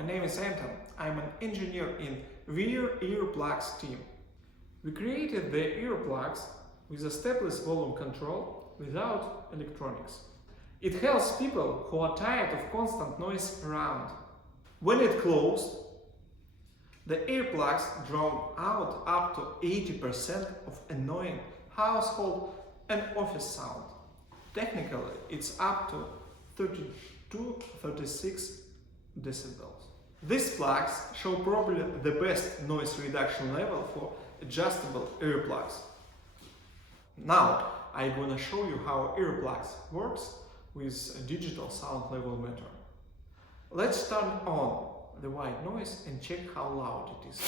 my name is Anton. I'm an engineer in Veer Earplugs team. We created the earplugs with a stepless volume control without electronics. It helps people who are tired of constant noise around. When it closed, the earplugs drown out up to 80% of annoying household and office sound. Technically, it's up to 32-36 decibels. These plugs show probably the best noise reduction level for adjustable earplugs. Now I'm gonna show you how earplugs works with a digital sound level meter. Let's turn on the white noise and check how loud it is.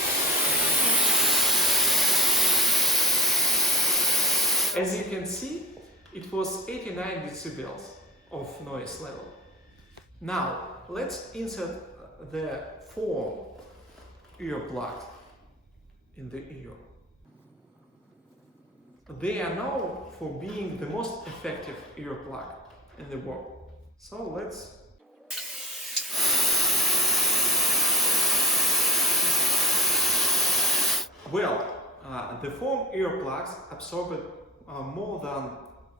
As you can see, it was 89 decibels of noise level. Now let's insert the foam earplugs in the ear. They are known for being the most effective earplug in the world. So let's the foam earplugs absorb more than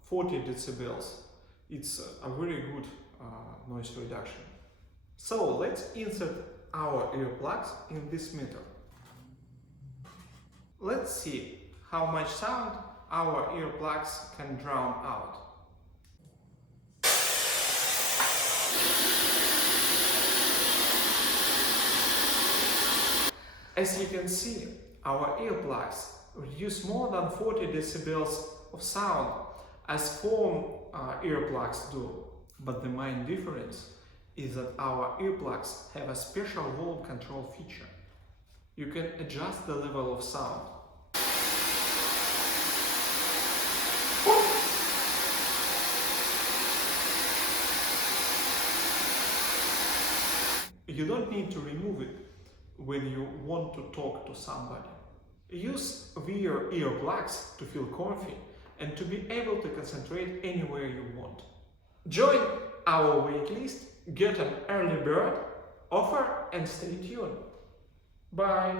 40 decibels. It's a very good noise reduction. So let's insert our earplugs in this meter. Let's see how much sound our earplugs can drown out. As you can see, our earplugs reduce more than 40 decibels of sound as foam earplugs do. But the main difference is that our earplugs have a special volume control feature. You can adjust the level of sound. You don't need to remove it when you want to talk to somebody. Use Veer earplugs to feel comfy and to be able to concentrate anywhere you want. Join our waitlist, get an early bird offer and stay tuned. Bye!